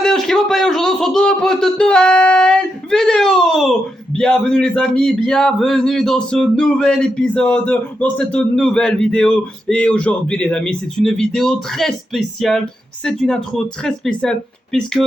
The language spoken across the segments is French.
bienvenue chez Vampire, aujourd'hui on se retrouve pour une toute nouvelle vidéo. Bienvenue les amis, bienvenue dans ce nouvel épisode, dans cette nouvelle vidéo. Et aujourd'hui les amis, c'est une vidéo très spéciale, c'est une intro très spéciale, puisque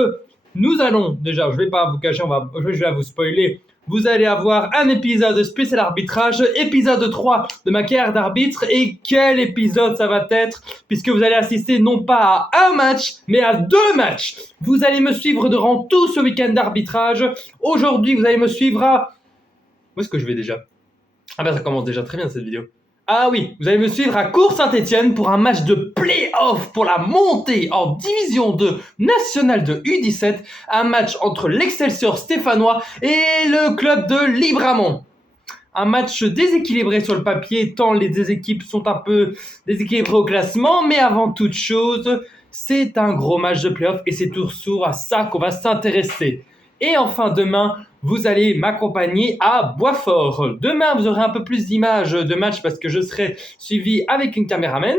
nous allons, déjà je vais pas vous cacher, je vais vous spoiler. Vous allez avoir un épisode spécial arbitrage, épisode 3 de ma carrière d'arbitre. Et quel épisode ça va être, puisque vous allez assister non pas à un match, mais à 2 matchs. Vous allez me suivre durant tout ce week-end d'arbitrage. Aujourd'hui, vous allez me suivre à... Où est-ce que je vais déjà? Ah ben ça commence déjà très bien cette vidéo. Ah oui, vous allez me suivre à Cours-Saint-Étienne pour un match de play-off pour la montée en division 2 nationale de U17. Un match entre l'Excelsior stéphanois et le club de Libramont. Un match déséquilibré sur le papier, tant les deux équipes sont un peu déséquilibrées au classement. Mais avant toute chose, c'est un gros match de play-off et c'est toujours à ça qu'on va s'intéresser. Et enfin demain, vous allez m'accompagner à Boisfort. Demain, vous aurez un peu plus d'images de match parce que je serai suivi avec une caméraman.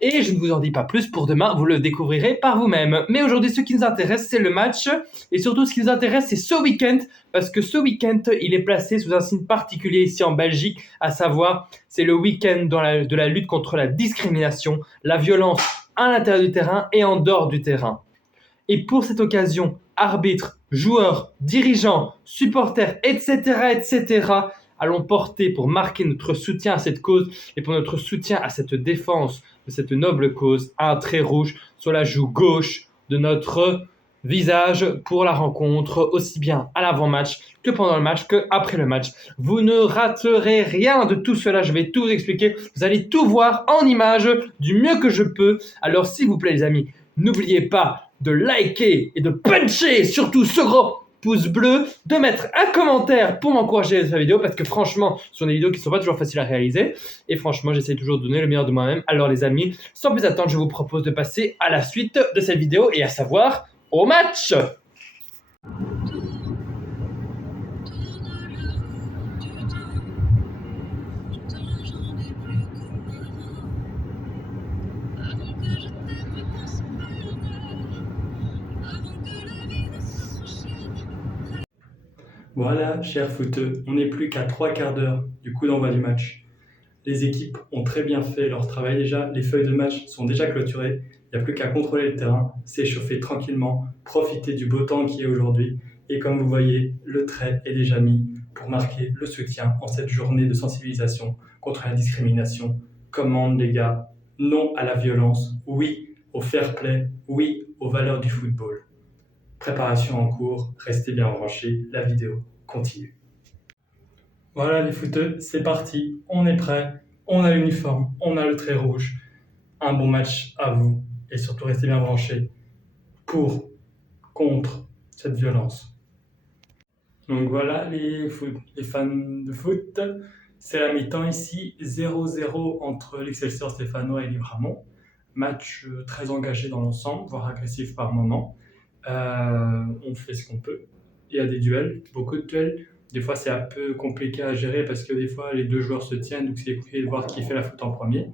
Et je ne vous en dis pas plus pour demain, vous le découvrirez par vous-même. Mais aujourd'hui, ce qui nous intéresse, c'est le match. Et surtout, ce qui nous intéresse, c'est ce week-end. Parce que ce week-end, il est placé sous un signe particulier ici en Belgique. À savoir, c'est le week-end de la lutte contre la discrimination, la violence à l'intérieur du terrain et en dehors du terrain. Et pour cette occasion, arbitres, joueurs, dirigeants, supporters, etc., allons porter pour marquer notre soutien à cette cause et pour notre soutien à cette défense de cette noble cause un trait rouge sur la joue gauche de notre visage pour la rencontre, aussi bien à l'avant-match que pendant le match que après le match. Vous ne raterez rien de tout cela, je vais tout vous expliquer. Vous allez tout voir en images du mieux que je peux. Alors s'il vous plaît les amis, n'oubliez pas de liker et de puncher surtout ce gros pouce bleu, de mettre un commentaire pour m'encourager dans cette vidéo parce que franchement, ce sont des vidéos qui ne sont pas toujours faciles à réaliser et franchement, j'essaie toujours de donner le meilleur de moi-même. Alors les amis, sans plus attendre, je vous propose de passer à la suite de cette vidéo et à savoir au match. Voilà, chers footeux, on n'est plus qu'à 3 quarts d'heure du coup d'envoi du match. Les équipes ont très bien fait leur travail déjà, les feuilles de match sont déjà clôturées, il n'y a plus qu'à contrôler le terrain, s'échauffer tranquillement, profiter du beau temps qui est aujourd'hui. Et comme vous voyez, le trait est déjà mis pour marquer le soutien en cette journée de sensibilisation contre la discrimination. Commande les gars, non à la violence, oui au fair play, oui aux valeurs du football. Préparation en cours, restez bien branchés, la vidéo continue. Voilà les footeux, c'est parti, on est prêt, on a l'uniforme, on a le trait rouge. Un bon match à vous et surtout restez bien branchés contre cette violence. Donc voilà les fans de foot, c'est la mi-temps ici, 0-0 entre l'Excelsior stéphanois et Libramont. Match très engagé dans l'ensemble, voire agressif par moment. On fait ce qu'on peut. Il y a des duels, beaucoup de duels. Des fois, c'est un peu compliqué à gérer parce que des fois, les deux joueurs se tiennent, donc c'est compliqué de voir qui fait la faute en premier.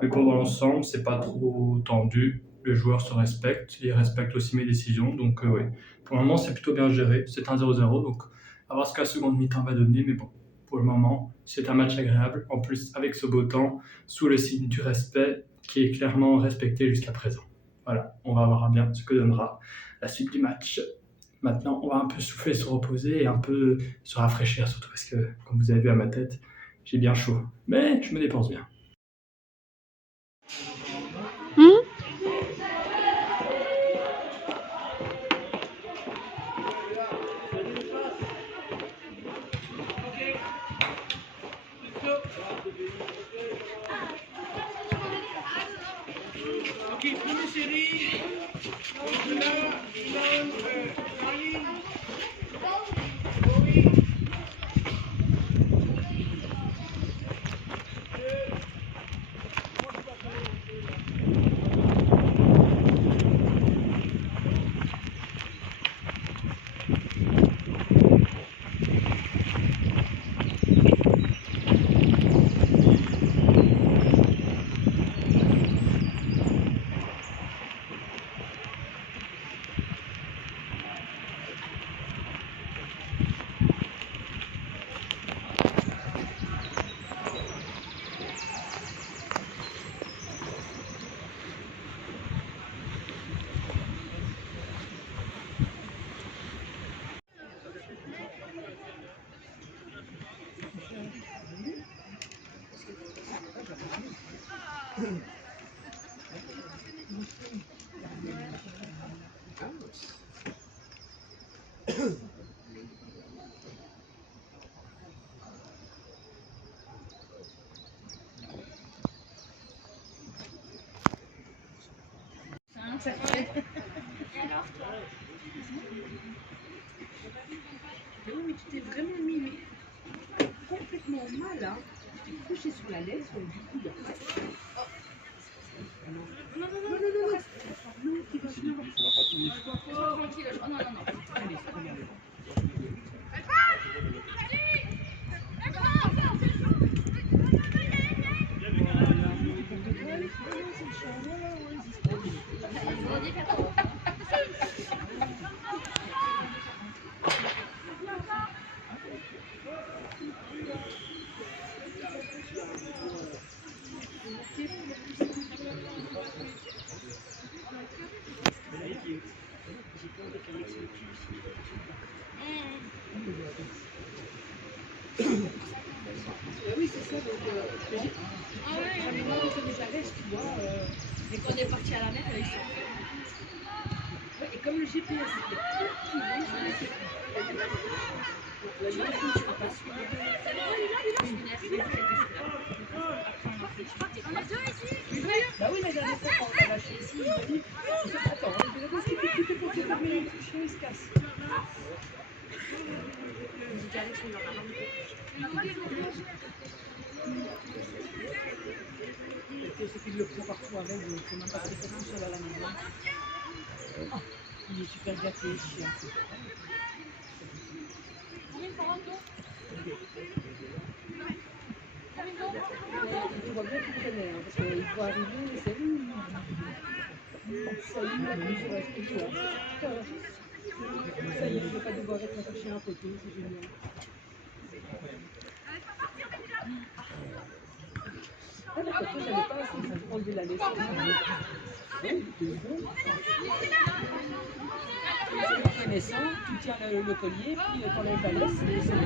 Mais bon, dans l'ensemble, c'est pas trop tendu. Le joueur se respecte, il respecte aussi mes décisions. Donc, ouais. Pour le moment, c'est plutôt bien géré. C'est un 0-0, donc à voir ce que la seconde mi-temps va donner. Mais bon, pour le moment, c'est un match agréable. En plus, avec ce beau temps, sous le signe du respect qui est clairement respecté jusqu'à présent. Voilà, on va voir bien ce que donnera la suite du match. Maintenant, on va un peu souffler, se reposer et un peu se rafraîchir, surtout parce que, comme vous avez vu à ma tête, j'ai bien chaud. Mais je me dépense bien. Oui, mais tu t'es vraiment mis complètement mal, hein. Tu t'es couché sur la laisse, donc du coup, il y a pas de... Non, non, non, non, non, non, non, tu vas finir. Tranquille, oh non, non, non. Allez, c'est bien. Oui, c'est ça, donc j'avais demandé qu'on les arrête, tu vois. Et quand on est parti à la mer, ils sont... Ouais, et comme le GPS était activé, je me suis dit, la nuit, tu vas pas suivre. Bah oui, la dernière fois, quand on l'a lâché ici, il m'a dit, attends, qu'est-ce que tu fais pour te fermer les chien, il se casse. C'est qu'il le prend partout avec, c'est même pas qu'il fait tout seul à la maison. Il est super gâté, le chien. Tu vois bien qu'il connaît, hein, parce qu'il voit arriver, c'est lui. Salut, la mesure est tout là. Ça y est, je ne vais pas devoir être mon chien à côté, c'est génial. Ah d'accord, toi j'avais pas assez enlevé la laisse. Connaissant, tu tiens le collier, puis tu enlèves la laisse, et c'est le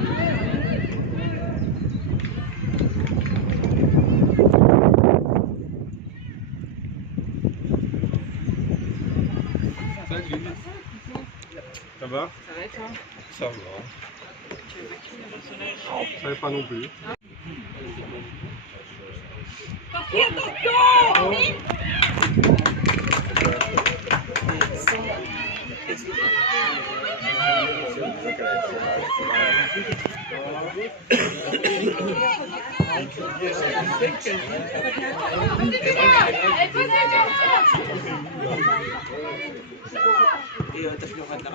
Salut. Ça va? Ça va toi? Ça va. Ça va pas non plus. Et t'as fini en train de la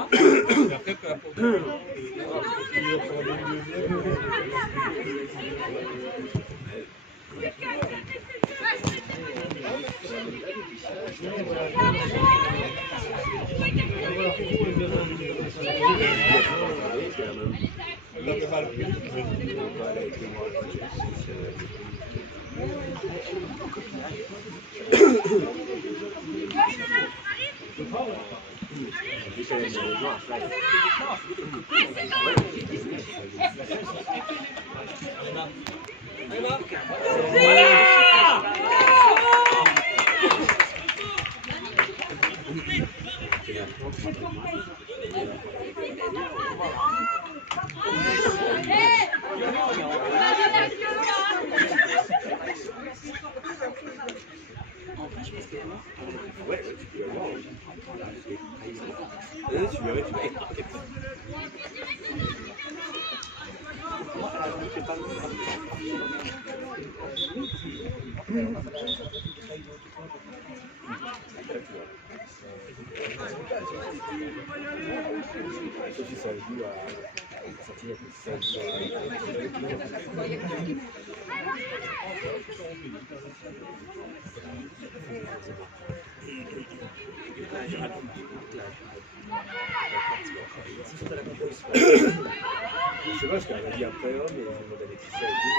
Je sais pas, je t'ai rien dit après, mais j'ai demandé à Laetitia et tout.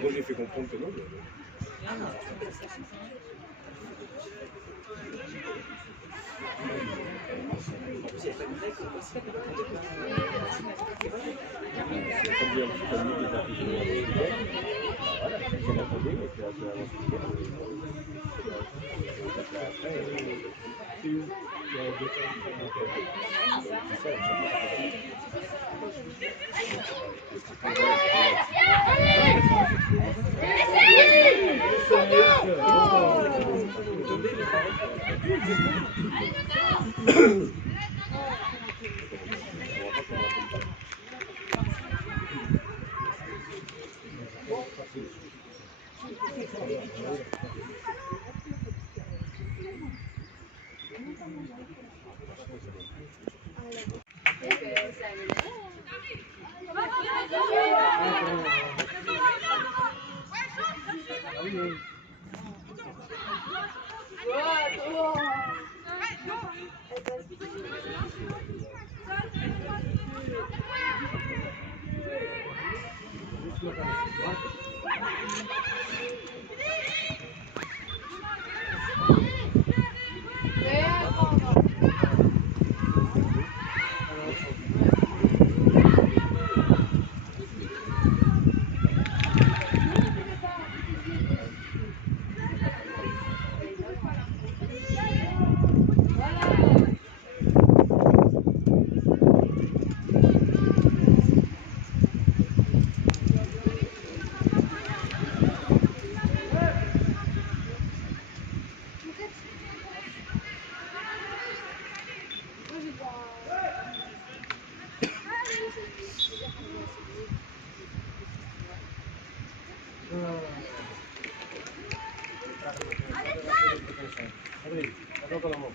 Moi j'ai fait comprendre que non. Mais... plus, il n'y avait pas de règles comme ça. Comme dit un petit ami qui est parti jouer à Montpellier, voilà, c'est la tombée, et puis après avoir soufflé, après, allez, attends la main.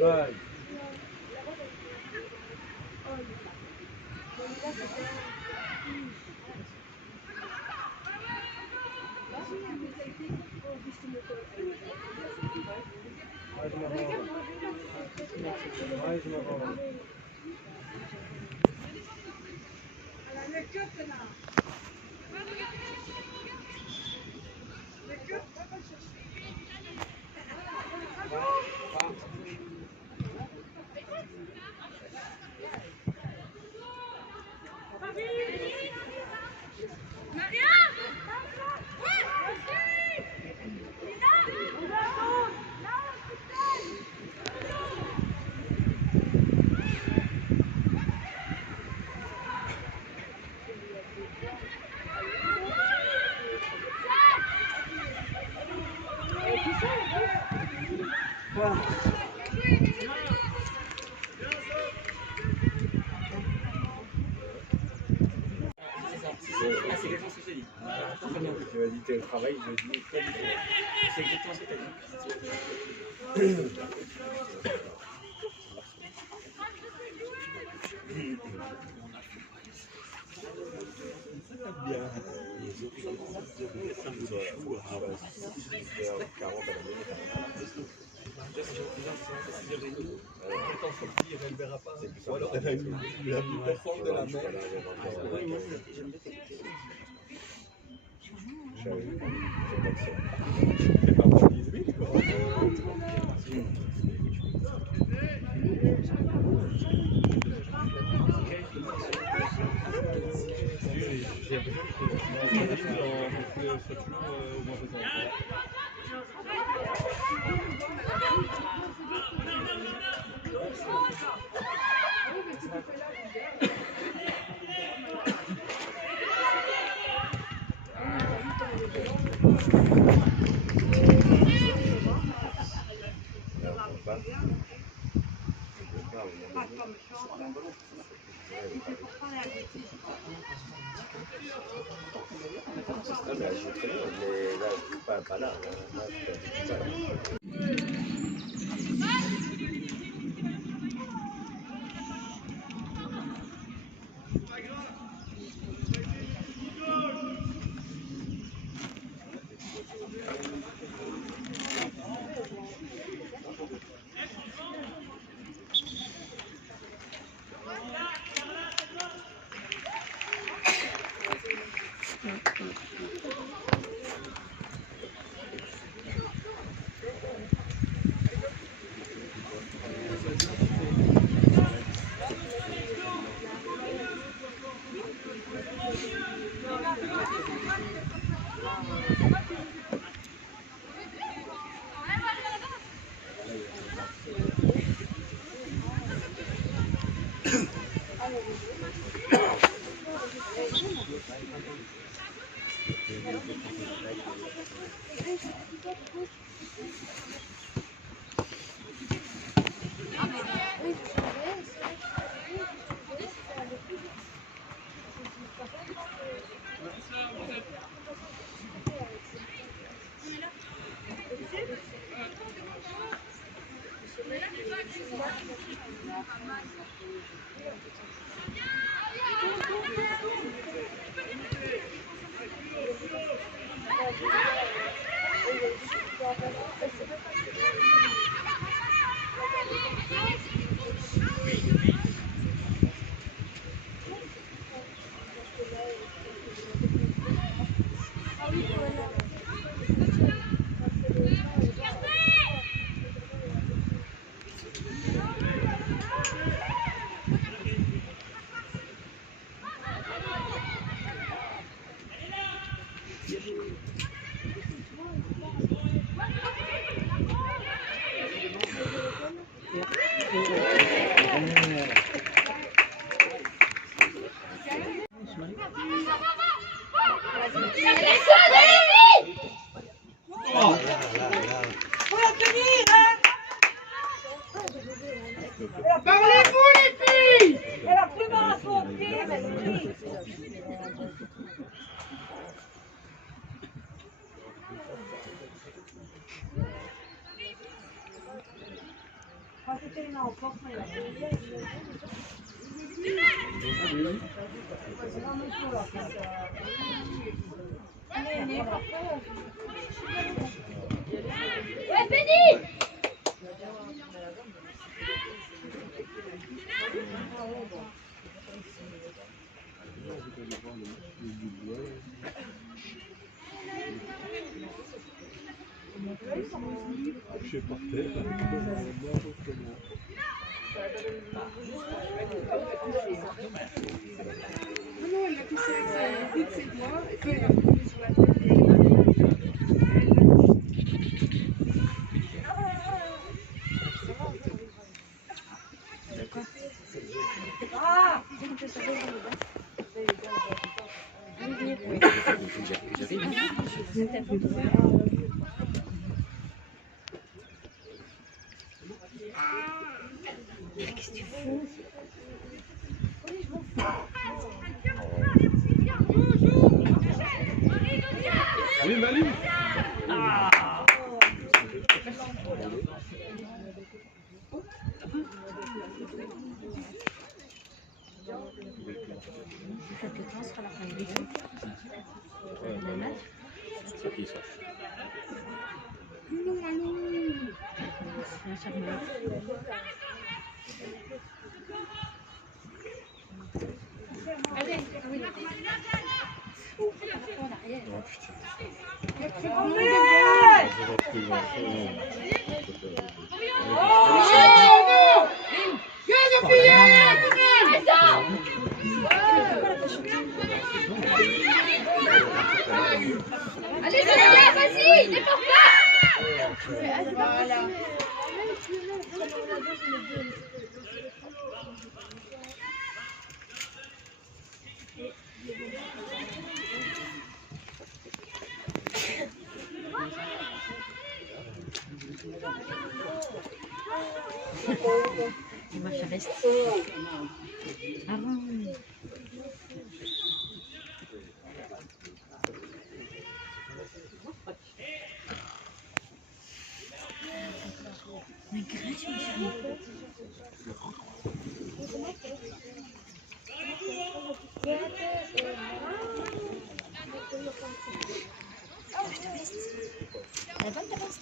Bye. Ah, c'est exactement ce que je t'ai dit. Très bien. Tu m'as dit télétravail, je dis C'est exactement ce que tu as dit. bien. Les autres, ça me doit fou à 40 à la minute. Elle verra pas. Ou alors elle a une la plus profonde de la mer. C'est pas pour 18 quoi. J'ai l'impression que c'est toujours au moins présent. Ah, mais elle joue très bien, mais là, pas là. Parlez-vous les filles! Elle a plus mal à son pied, vas-y. Ouais, Penny! Je suis par terre. Non, elle l'a touché avec le bout de ses doigts et puis elle l'a tombé sur la tête et elle a Allez, Mali! C'est ça qui sort. Oh Allez, Sonia, vas-y, déporte pas! Voilà. Moi, je reste. Ah bon. Mais grâce, je me suis dit. Oh, je te reste. Elle va te reste.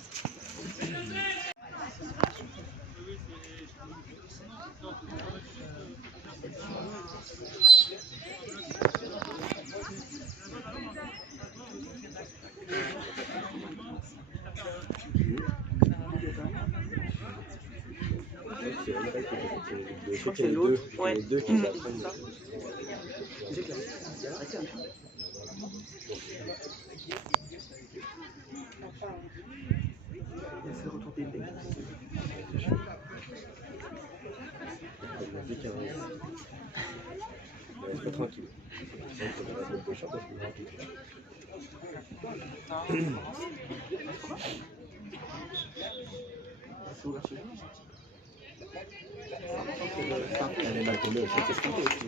Je crois que c'est l'autre. Ouais. Les deux qui s'apprennent. Reste pas tranquille. Elle est mal tombée aussi, c'est ce qu'on fait aussi.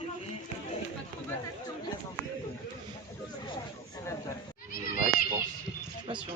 Non, ouais, je pense. Je suis pas sûr.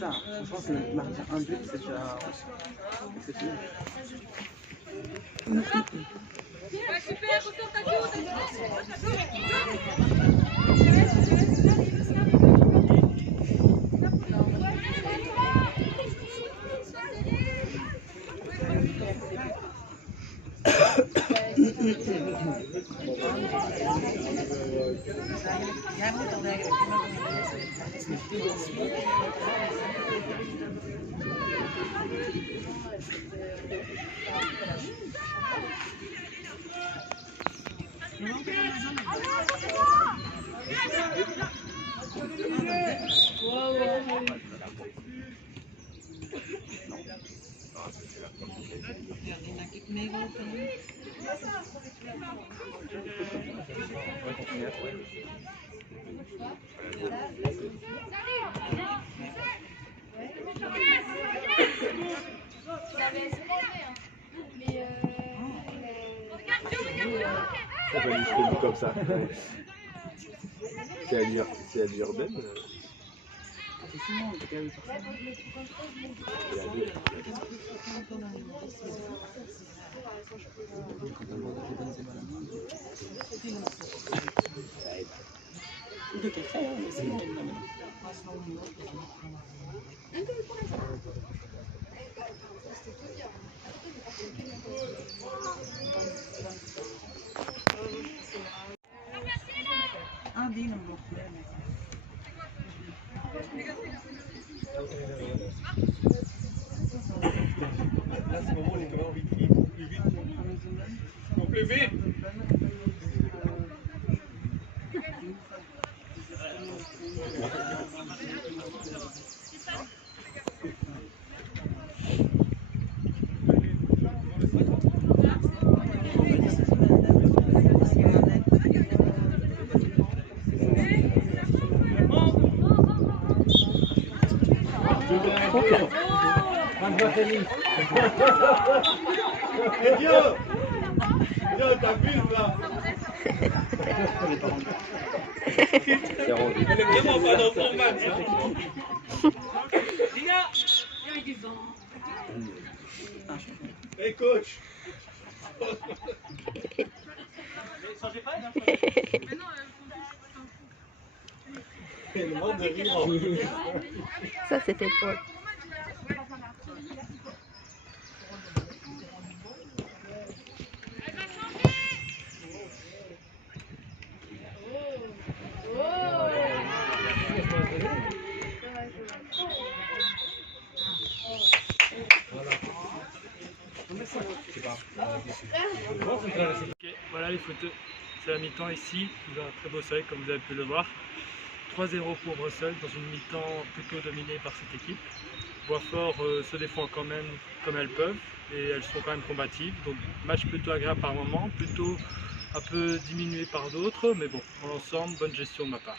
Ça, je pense que marquer un but, c'est déjà exceptionnel. Super, ressort ta Ça va jusqu'au bout comme ça. C'est à dire Ben. C'est souvent, en tout cas, oui, pour ça. Et à deux. De quel fait, mais c'est bon. Un deal, on va faire. Là, c'est le moment où j'ai quand même envie de crier plus vite. Plus vite. Eh bien, t'abuses là. C'est rendu. Elle est vraiment pas dans son match. Hey coach. Ça, c'était drôle. Ok, voilà les photos, c'est la mi-temps ici, il y a un très beau soleil comme vous avez pu le voir. 3-0 pour Bruxelles dans une mi-temps plutôt dominée par cette équipe. Boisfort se défend quand même comme elles peuvent et elles sont quand même combatives. Donc match plutôt agréable par moment, plutôt un peu diminué par d'autres, mais bon, en l'ensemble, bonne gestion de ma part.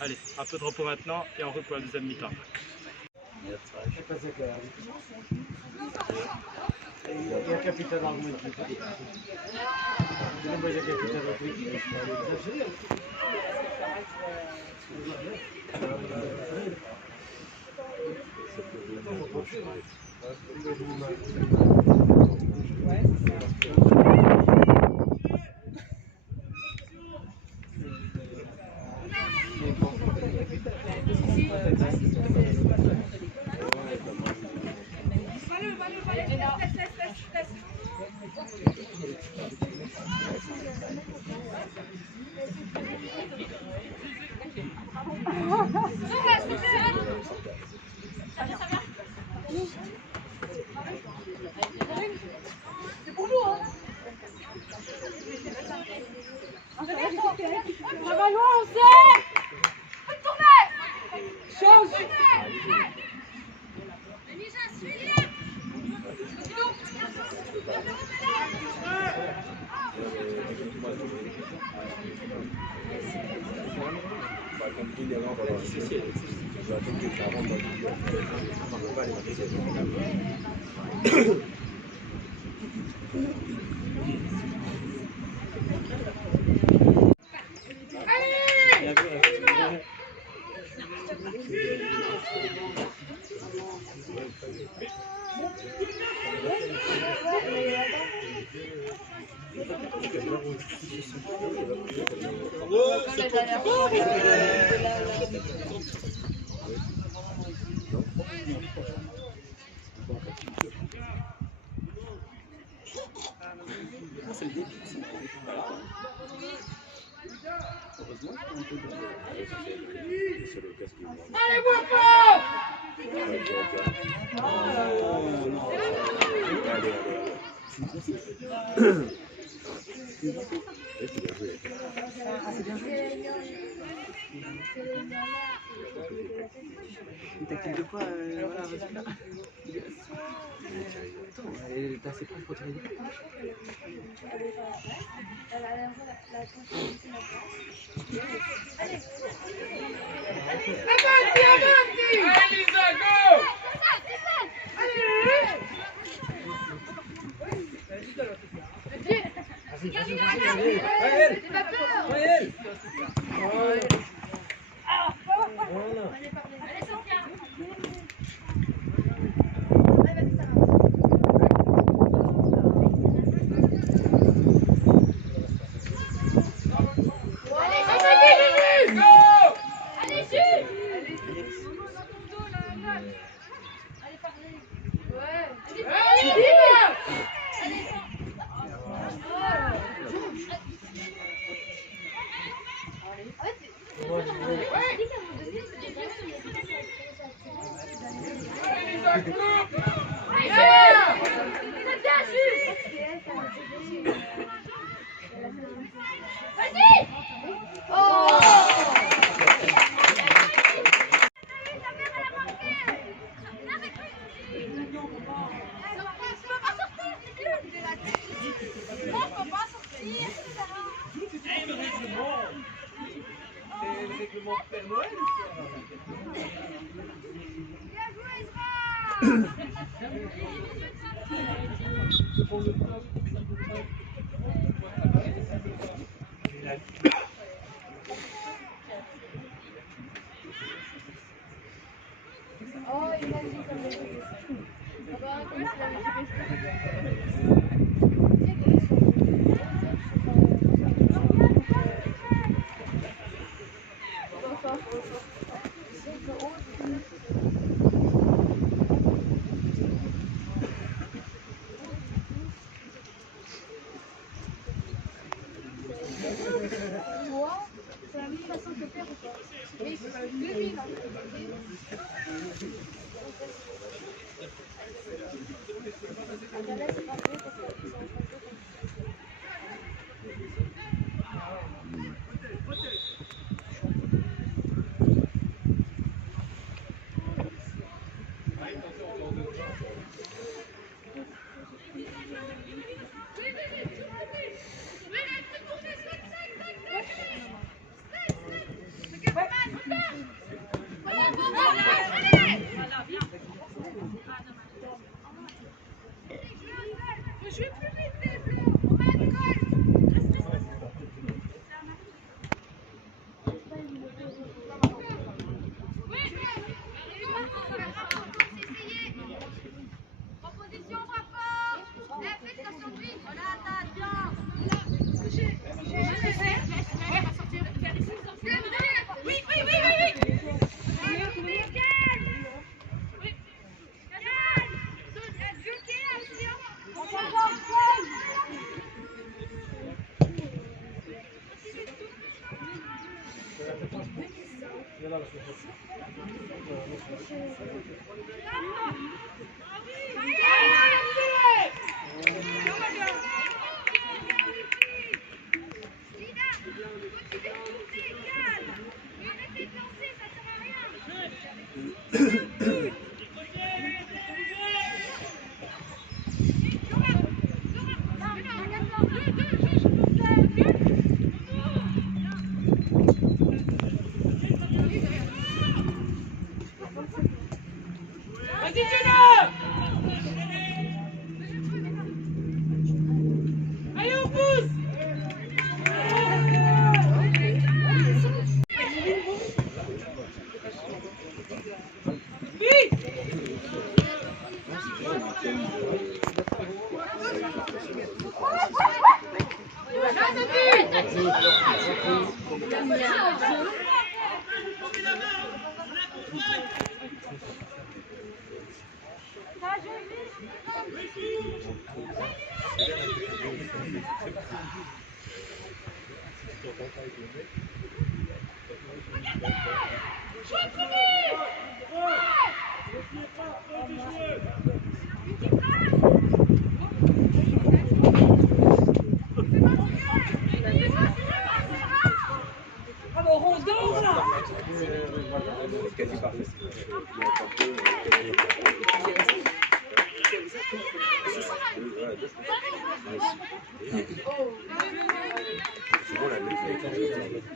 Allez, un peu de repos maintenant et en route pour la deuxième mi-temps. E a capitana alguma equipa? Depois a capitana da tua equipa. C'est pour nous, hein. Ça va loin, on sait. Faut tourner. Change. C'est le début. Heureusement qu'on peut Allez, Boisfort! Il taquine deux fois, voilà, vas-y là. Attends, elle est assez proche pour tirer. C'est la même façon que faire ou pas? Oui, c'est pas une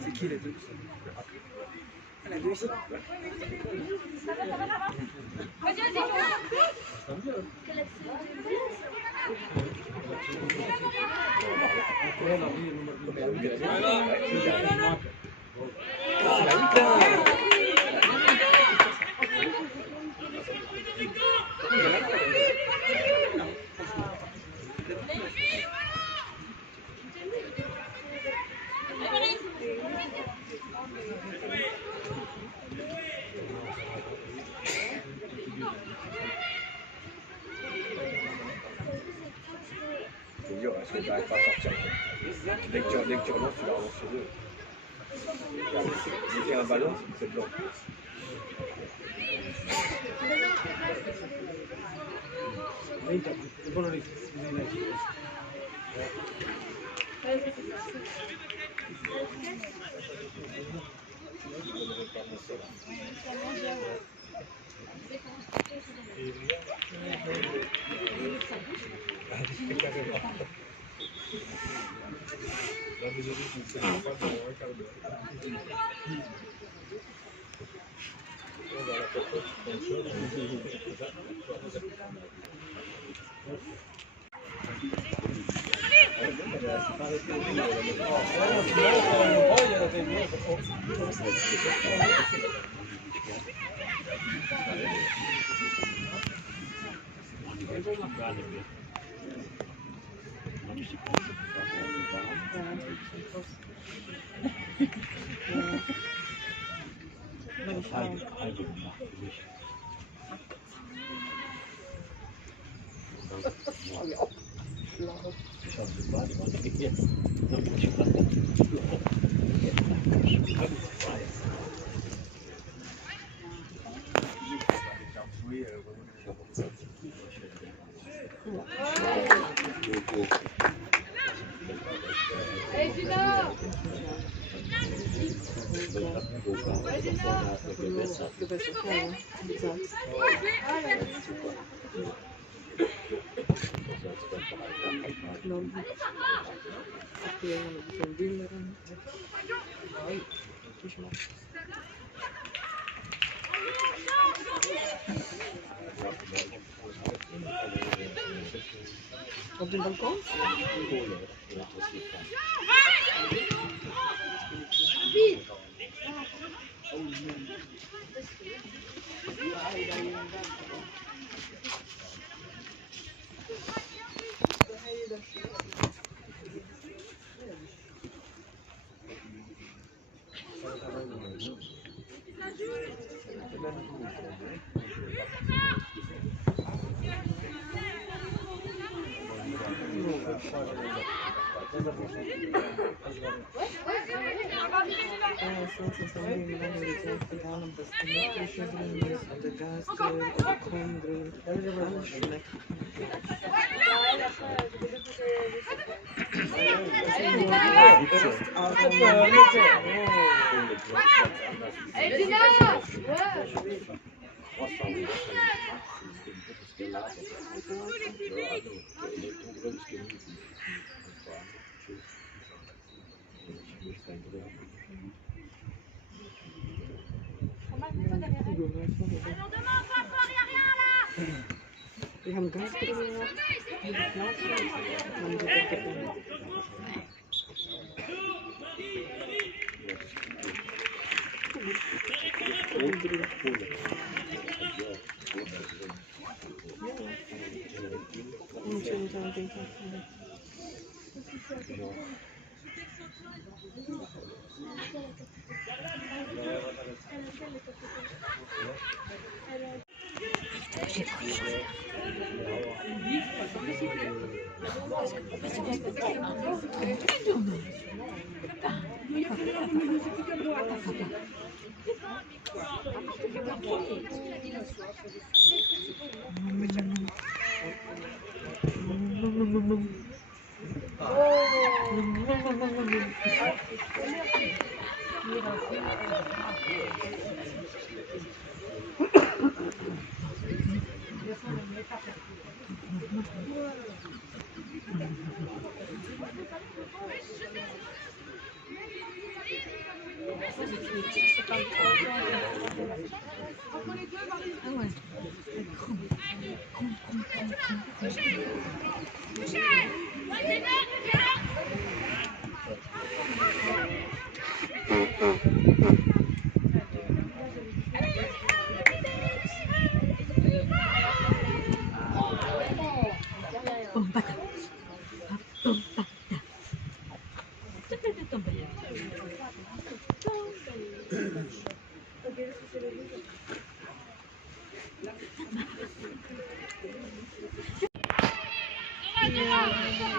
C'est qui les deux? La deux ici. Parce que tu n'arrives pas à sortir. Dès que tu relances, tu la relances chez eux. Si tu as un ballon, c'est blanc. Allez, Gina! Op de balkon? Allez, Gina! We gaan gas brengen.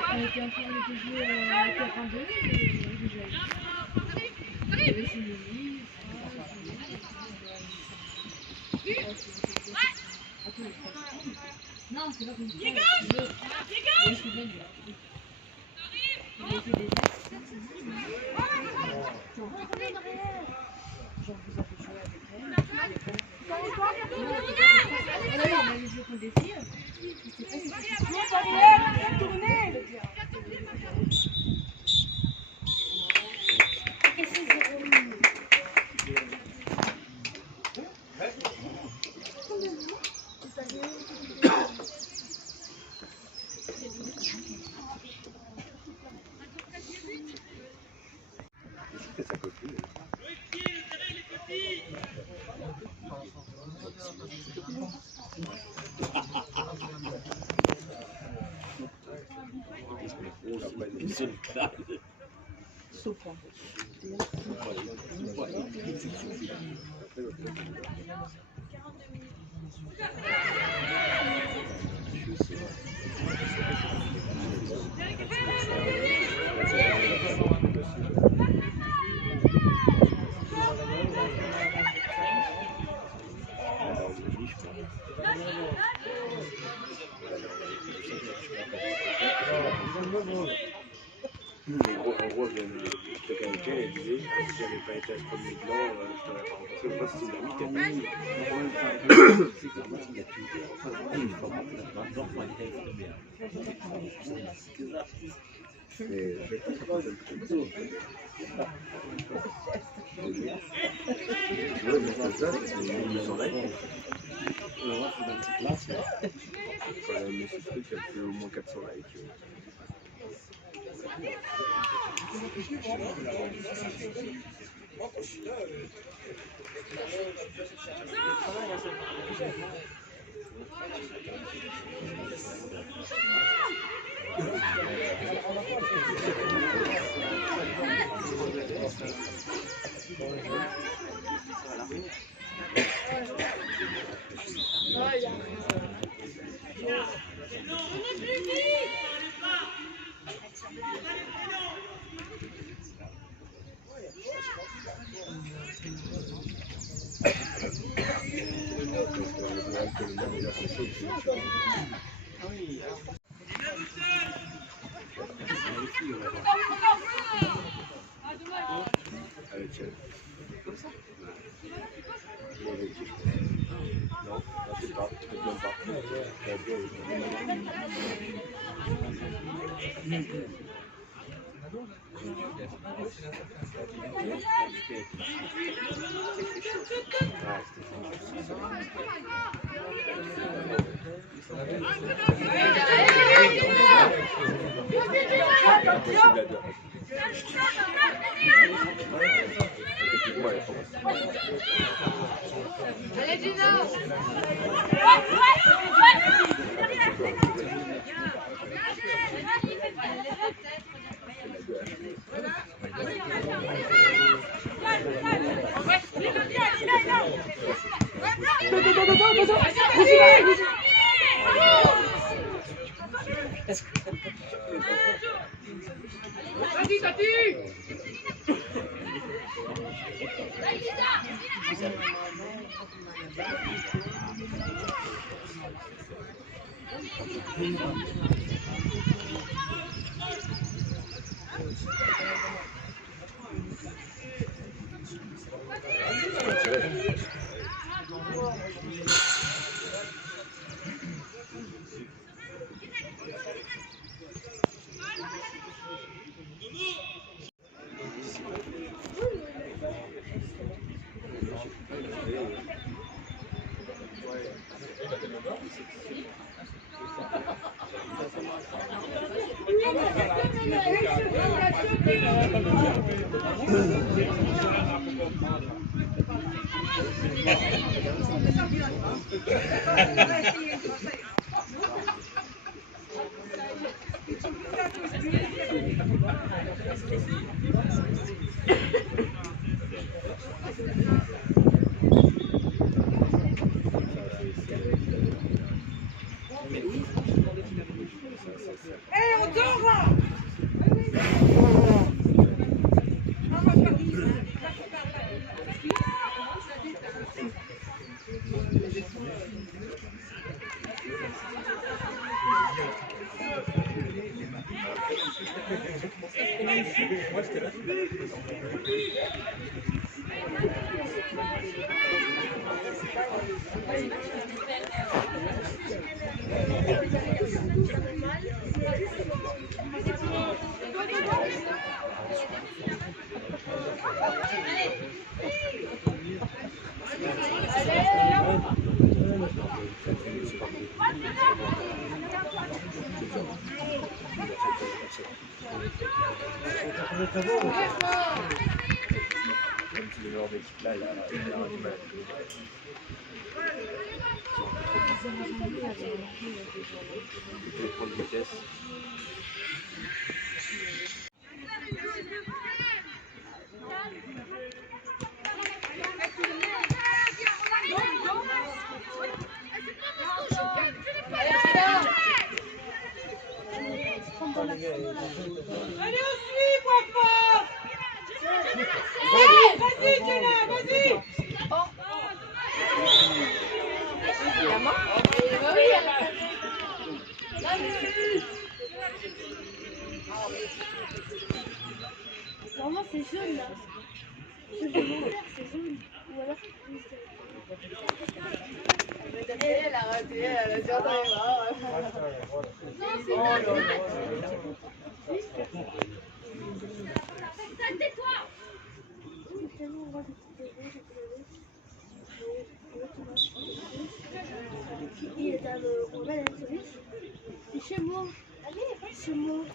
On était en train de jouer à 42 et il y avait ses musiques. Non, c'est pas comme ça. Il est gauche. Il a fait des actes. Genre, vous avez joué avec elle. On avait joué contre des filles. Je sais pas si c'est ça. Tourner, le gars. Super. En gros, j'étais avec elle, elle disait si j'avais pas été à ce premier blanc, je t'aurais pas rencontré. Moi, c'est une amie qui a mais ce truc, il a fait au moins 400 likes. Avec elle. Comme ça? Non, c'est pas, peut-être même pas. Allez, Gino! Vas-y, Tati! Comme tous les joueurs d'équipe là, il a du mal. Il peut prendre de vitesse. Allez, on suit, papa! Vas-y, Jenna, vas-y! La main? Bah oui, elle a... Là, là. Ce jaune, c'est jaune. Ou alors, elle a raté, elle a dit attends, il est à le Romain c'est chez moi. Chez moi.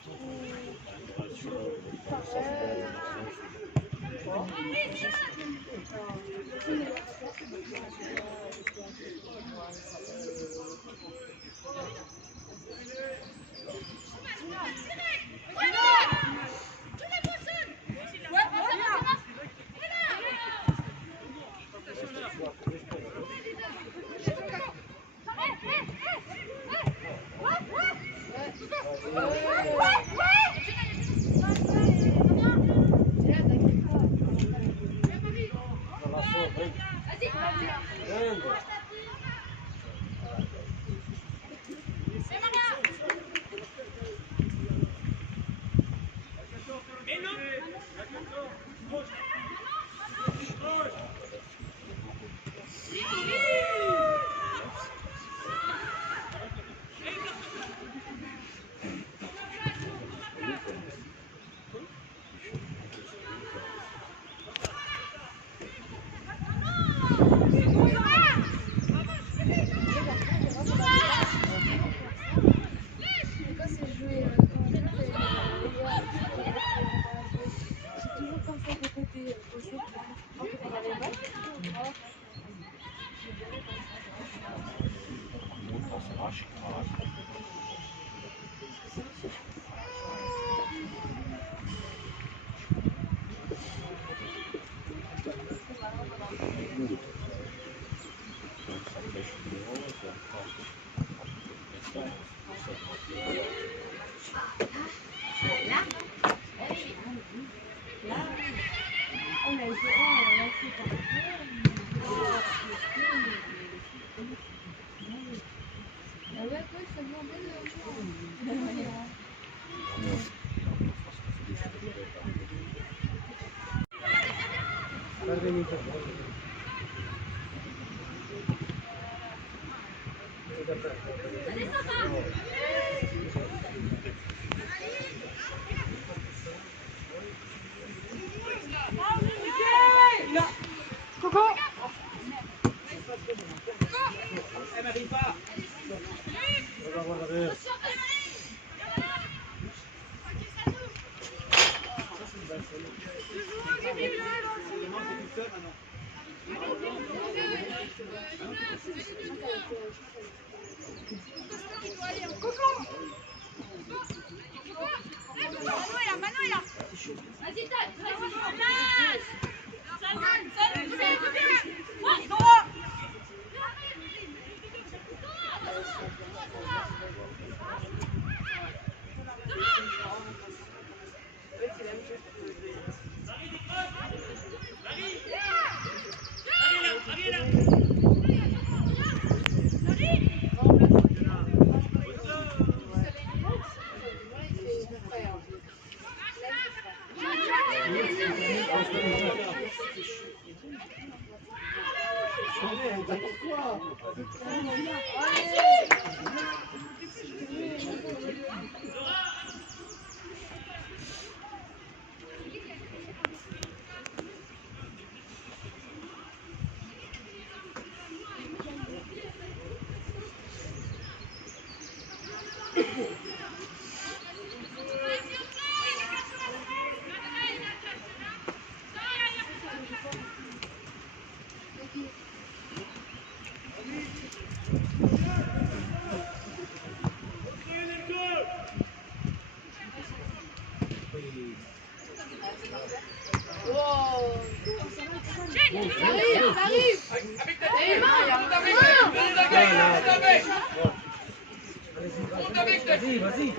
Vas-y, vas-y.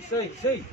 Essaye, essaye.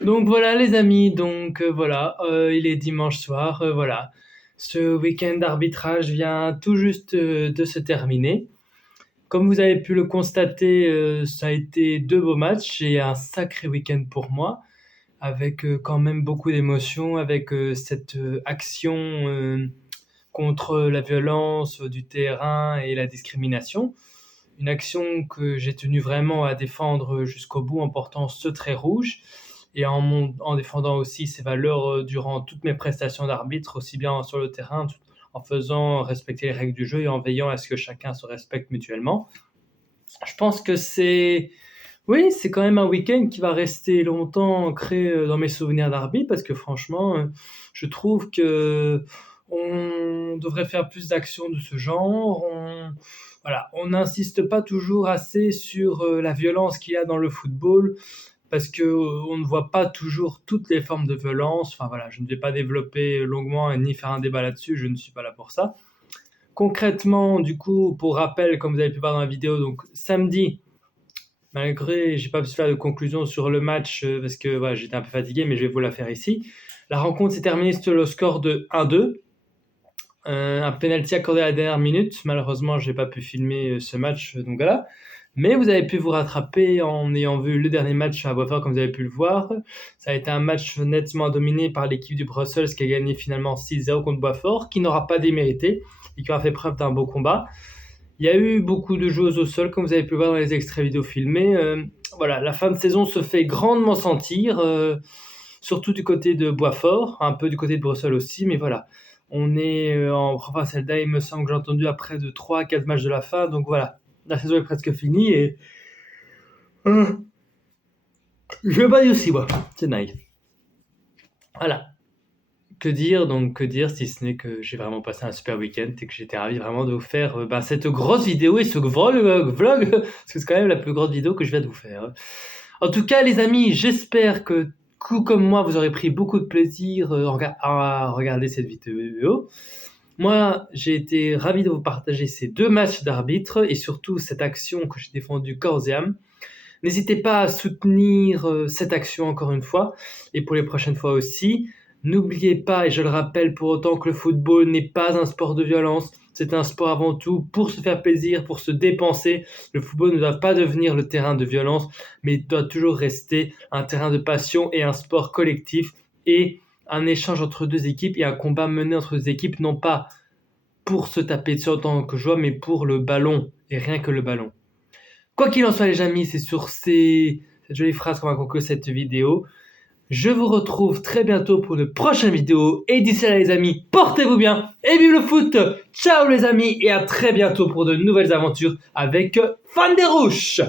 Donc voilà les amis, donc voilà, il est dimanche soir, voilà. Ce week-end d'arbitrage vient tout juste de se terminer. Comme vous avez pu le constater, ça a été 2 beaux matchs et un sacré week-end pour moi, avec quand même beaucoup d'émotions, avec cette action contre la violence du terrain et la discrimination. Une action que j'ai tenu vraiment à défendre jusqu'au bout en portant ce trait rouge et en défendant aussi ces valeurs durant toutes mes prestations d'arbitre, aussi bien sur le terrain, en faisant respecter les règles du jeu et en veillant à ce que chacun se respecte mutuellement. Je pense que c'est quand même un week-end qui va rester longtemps ancré dans mes souvenirs d'arbitre parce que franchement, je trouve que on devrait faire plus d'actions de ce genre. On n'insiste pas toujours assez sur la violence qu'il y a dans le football parce qu'on ne voit pas toujours toutes les formes de violence. Enfin voilà, je ne vais pas développer longuement ni faire un débat là-dessus, je ne suis pas là pour ça. Concrètement, du coup, pour rappel, comme vous avez pu voir dans la vidéo, donc samedi, malgré j'ai pas pu faire de conclusion sur le match parce que voilà, j'étais un peu fatigué, mais je vais vous la faire ici. La rencontre s'est terminée sur le score de 1-2. Un penalty accordé à la dernière minute. Malheureusement, j'ai pas pu filmer ce match, donc voilà. Mais vous avez pu vous rattraper en ayant vu le dernier match à Boisfort, comme vous avez pu le voir. Ça a été un match nettement dominé par l'équipe du Brussels qui a gagné finalement 6-0 contre Boisfort, qui n'aura pas démérité et qui aura fait preuve d'un beau combat. Il y a eu beaucoup de joueuses au sol, comme vous avez pu le voir dans les extraits vidéo filmés. Voilà, la fin de saison se fait grandement sentir, surtout du côté de Boisfort, un peu du côté de Bruxelles aussi, mais voilà. On est en Provincial Day, il me semble que j'ai entendu, après de 3 à 4 matchs de la fin, donc voilà. La saison est presque finie et... je vais pas dire aussi, moi. C'est nice. Voilà. Que dire si ce n'est que j'ai vraiment passé un super week-end et que j'étais ravi vraiment de vous faire cette grosse vidéo et ce vlog, parce que c'est quand même la plus grosse vidéo que je viens de vous faire. En tout cas, les amis, j'espère que, comme moi, vous aurez pris beaucoup de plaisir à regarder cette vidéo. Moi, j'ai été ravi de vous partager ces 2 matchs d'arbitre et surtout cette action que j'ai défendue corps et âme. N'hésitez pas à soutenir cette action encore une fois et pour les prochaines fois aussi. N'oubliez pas, et je le rappelle pour autant, que le football n'est pas un sport de violence. C'est un sport avant tout pour se faire plaisir, pour se dépenser. Le football ne doit pas devenir le terrain de violence, mais il doit toujours rester un terrain de passion et un sport collectif et un échange entre 2 équipes et un combat mené entre 2 équipes, non pas pour se taper dessus en tant que joueur, mais pour le ballon et rien que le ballon. Quoi qu'il en soit, les amis, c'est sur cette jolie phrase qu'on va conclure cette vidéo. Je vous retrouve très bientôt pour une prochaine vidéo. Et d'ici là, les amis, portez-vous bien et vive le foot. Ciao les amis et à très bientôt pour de nouvelles aventures avec Fan des Rouges.